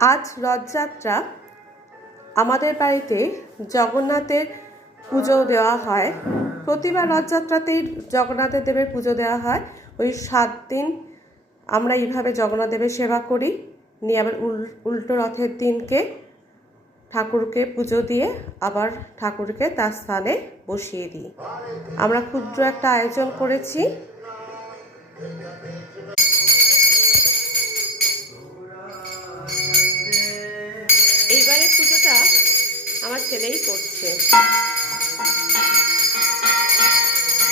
আজ রথযাত্রা। আমাদের বাড়িতে জগন্নাথের পুজো দেওয়া হয়। প্রতিবার রথযাত্রাতেই জগন্নাথ দেবের পুজো দেওয়া হয়। ওই 7 দিন আমরা এইভাবে জগন্নাথ দেবের সেবা করি, নিয়ে আবার উল্টো রথের দিনকে ঠাকুরকে পুজো দিয়ে আবার ঠাকুরকে তার স্থানে বসিয়ে দিই। আমরা ক্ষুদ্র একটা আয়োজন করেছি। এইবারে পুজোটা আমার ছেলেই করছে।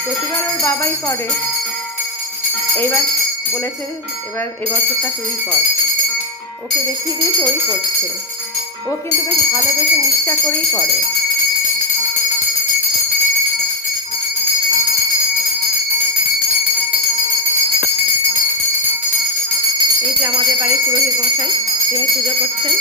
প্রতিবার ওর বাবাই করে, এইবার বলেছে এবার এবছরটা তুই কর। ওকে দেখিয়ে দিয়েছে, ওই করছে। ও কিন্তু বেশ ভালোবেসে নিষ্ঠা করেই করে। এই যে আমাদের বাড়ির পুরোহিত মশাই, তিনি পুজো করছেন।